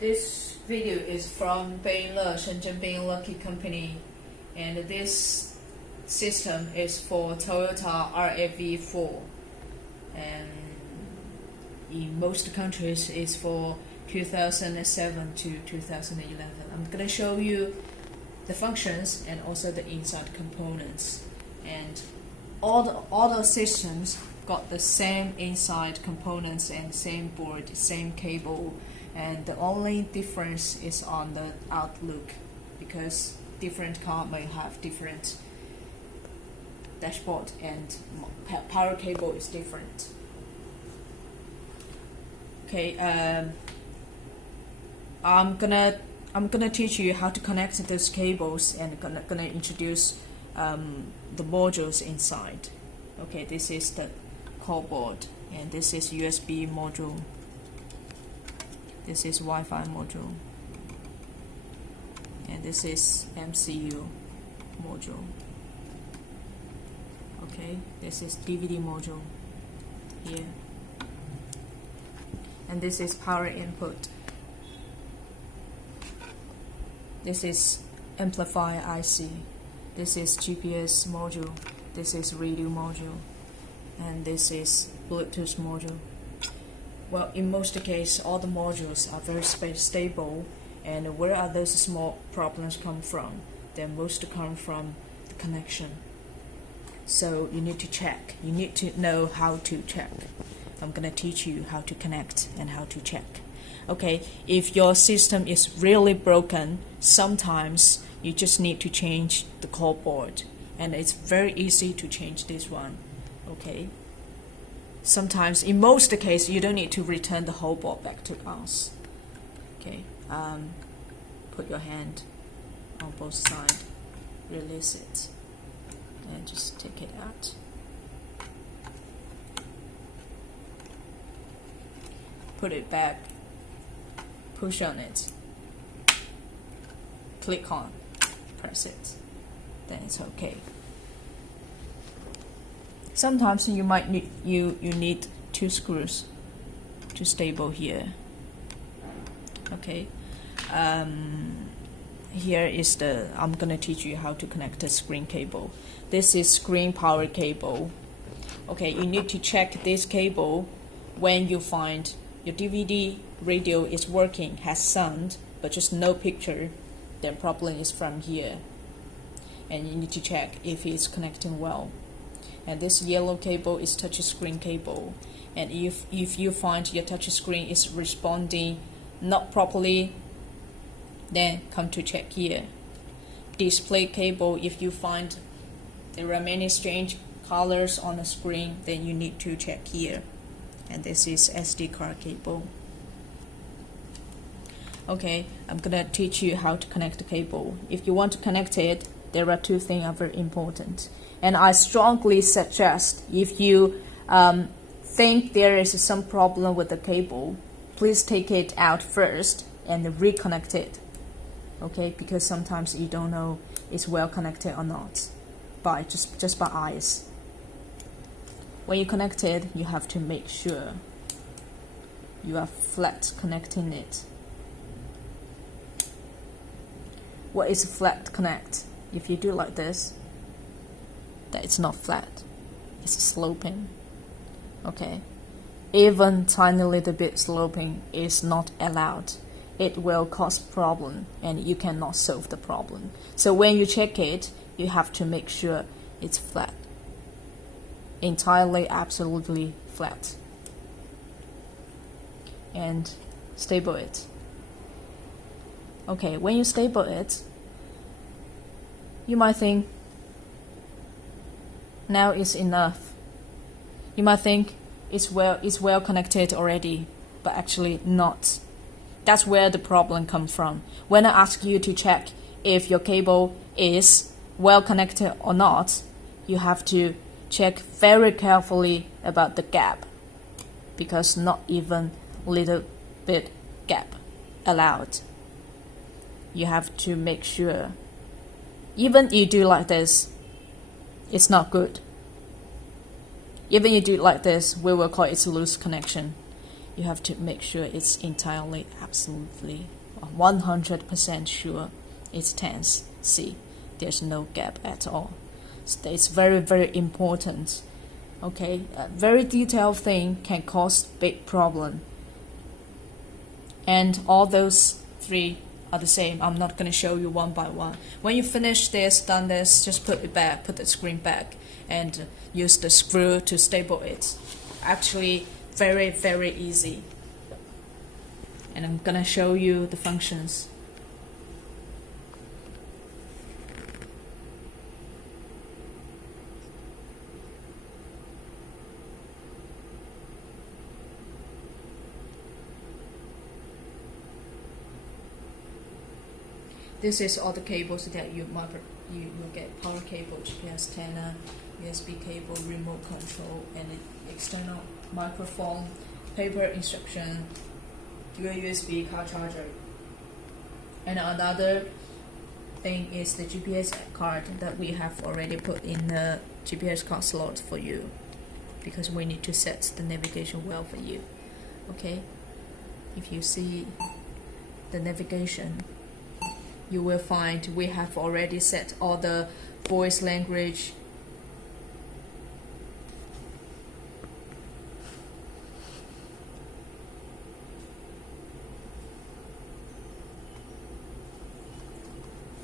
This video is from Beiinle, Shenzhen Beiinle Key Company, and this system is for Toyota RAV4, and in most countries it's for 2007 to 2011. I'm gonna show you the functions and also the inside components, and all the systems got the same inside components and same board, same cable, and the only difference is on the outlook, because different car may have different dashboard and power cable is different. Okay, I'm gonna teach you how to connect those cables, and gonna introduce the modules inside. Okay, this is the core board, and this is USB module. This is Wi-Fi module, and this is MCU module. Okay, this is DVD module here, and this is power input. This is amplifier IC. This is GPS module. This is radio module, and this is Bluetooth module. Well, in most cases, all the modules are very stable, and where are those small problems come from? They most come from the connection. So you need to check. You need to know how to check. I'm gonna teach you how to connect and how to check. Okay, if your system is really broken, sometimes you just need to change the core board, and it's very easy to change this one. Okay, sometimes in most cases you don't need to return the whole board back to us. Okay, put your hand on both sides, release it, and just take it out. Put it back, push on it, click on, press it, then it's okay. Sometimes you might need you need 2 screws to stable here. Okay, here is the, I'm gonna teach you how to connect the screen cable. This is screen power cable. Okay, you need to check this cable when you find your DVD radio is working, has sound, but just no picture, then problem is from here, and you need to check if it's connecting well. And this yellow cable is touch screen cable, and if you find your touch screen is responding not properly, then come to check here. Display cable, if you find there are many strange colors on the screen, then you need to check here. And this is SD card cable. Okay, I'm gonna teach you how to connect the cable. If you want to connect it, there are 2 things are very important. And I strongly suggest, if you think there is some problem with the cable, please take it out first and reconnect it. Okay, because sometimes you don't know it's well connected or not by just by eyes. When you connect it, you have to make sure you are flat connecting it. What is flat connect? If you do like this, that it's not flat, it's sloping. Okay, even tiny little bit sloping is not allowed. It will cause problem, and you cannot solve the problem. So when you check it, you have to make sure it's flat, entirely, absolutely flat, and stable it. Okay, when you stable it, you might think now it's enough. You might think it's well connected already, but actually not. That's where the problem comes from. When I ask you to check if your cable is well connected or not, you have to check very carefully about the gap, because not even little bit gap allowed. You have to make sure. Even you do like this, it's not good. Even you do like this, we will call it loose connection. you have to make sure it's entirely, absolutely 100% sure it's tense. See, there's no gap at all. So it's very, very important. Okay, a very detailed thing can cause big problem. And all those three are the same. I'm not going to show you one by one. When you finish this, done this, just put it back, put the screen back, and use the screw to stable it. Actually, very, very easy. And I'm going to show you the functions. This is all the cables that you get: power cable, GPS antenna, USB cable, remote control, and external microphone, paper instruction, dual USB car charger. And another thing is the GPS card that we have already put in the GPS card slot for you, because we need to set the navigation well for you. Okay, if you see the navigation, you will find we have already set all the voice language,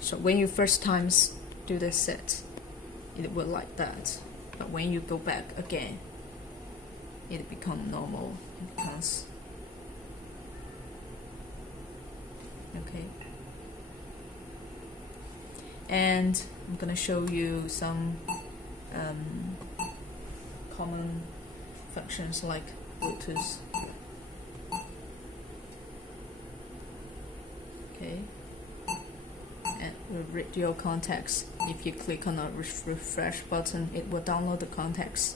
so when you first times do the set, it will like that, but when you go back again, it becomes normal. It becomes okay. And I'm gonna show you some common functions like Bluetooth. Okay, and radio contacts. If you click on the refresh button, it will download the contacts,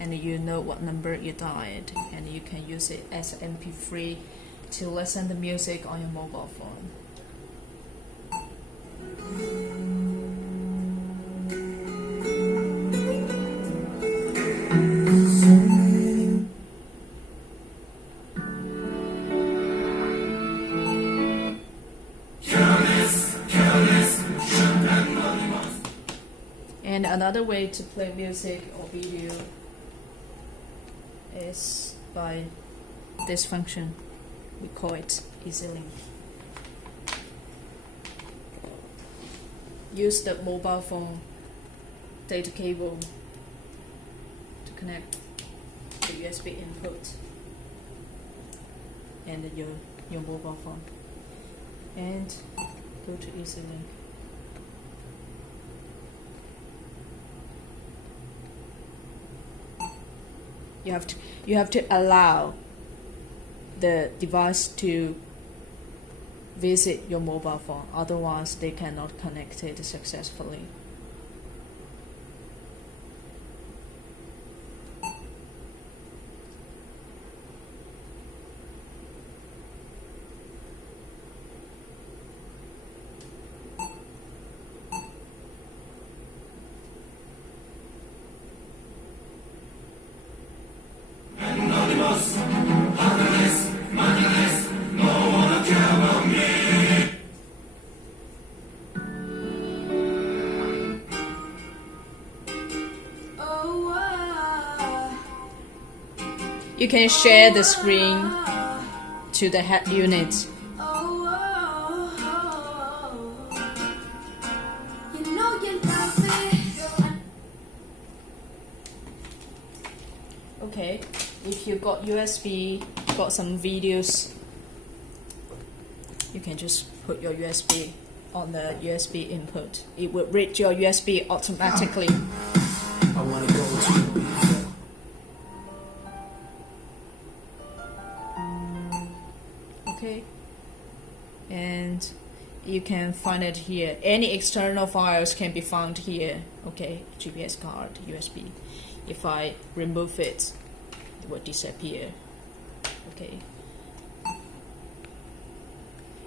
and you know what number you dialed, and you can use it as MP3 to listen to music on your mobile phone. And another way to play music or video is by this function. We call it EasyLink. Use the mobile phone data cable to connect the USB input and your mobile phone, and go to EasyLink. You have to allow the device to visit your mobile phone, otherwise they cannot connect it successfully. You can share the screen to the head unit. Okay, if you got USB, got some videos, you can just put your USB on the USB input. It will read your USB automatically. I wanna go to okay, and you can find it here. Any external files can be found here. Okay, GPS card, USB. If I remove it, it will disappear. Okay,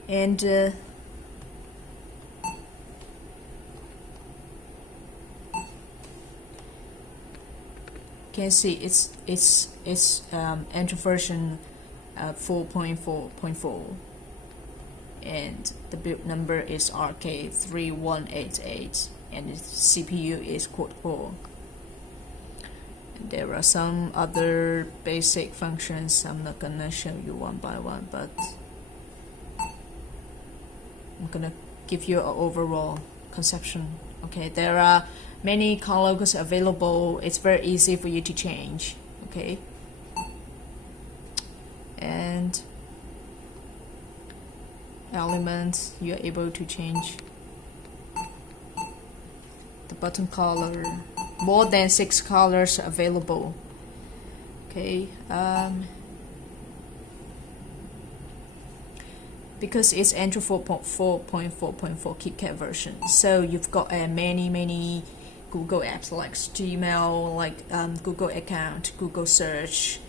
and you can see it's Android version 4.4.4, and the build number is RK3188, and the CPU is quad-core. There are some other basic functions. I'm not gonna show you one by one, but I'm gonna give you an overall conception. Okay, there are many car logos available. It's very easy for you to change. Okay, and elements, you're able to change the button color. More than 6 colors available. Okay, because it's Android 4.4.4.4 KitKat version, so you've got many Google apps like Gmail, like Google account, Google search,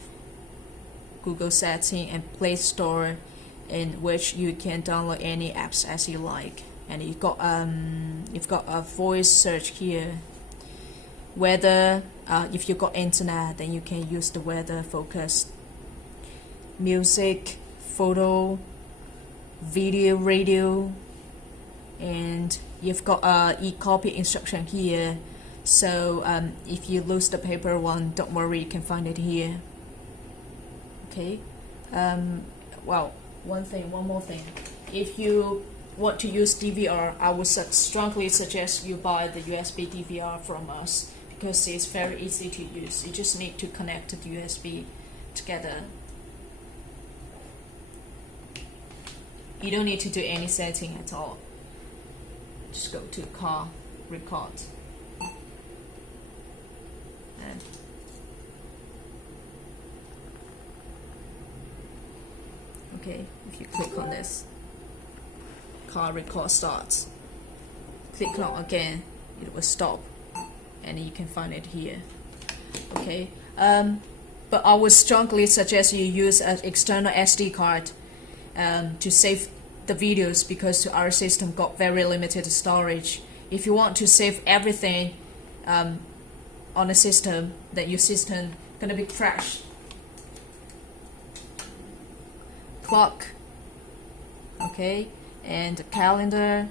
Google setting, and Play Store, in which you can download any apps as you like. And you've got a voice search here. Weather, if you got internet, then you can use the weather focus. Music, photo, video, radio, and you've got e-copy instruction here. So if you lose the paper one, don't worry, you can find it here. Okay. Well, one more thing. If you want to use DVR, I would strongly suggest you buy the USB DVR from us, because it's very easy to use. You just need to connect the USB together. You don't need to do any setting at all. Just go to car, record, and okay, if you click on this, car record starts. Click on again, it will stop, and you can find it here. Okay, but I would strongly suggest you use an external SD card to save the videos, because our system got very limited storage. If you want to save everything on a system, then your system gonna be crashed. Clock, okay, and the calendar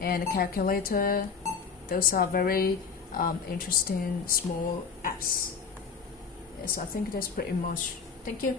and the calculator. Those are very interesting small apps. Yes, I think that's pretty much. Thank you.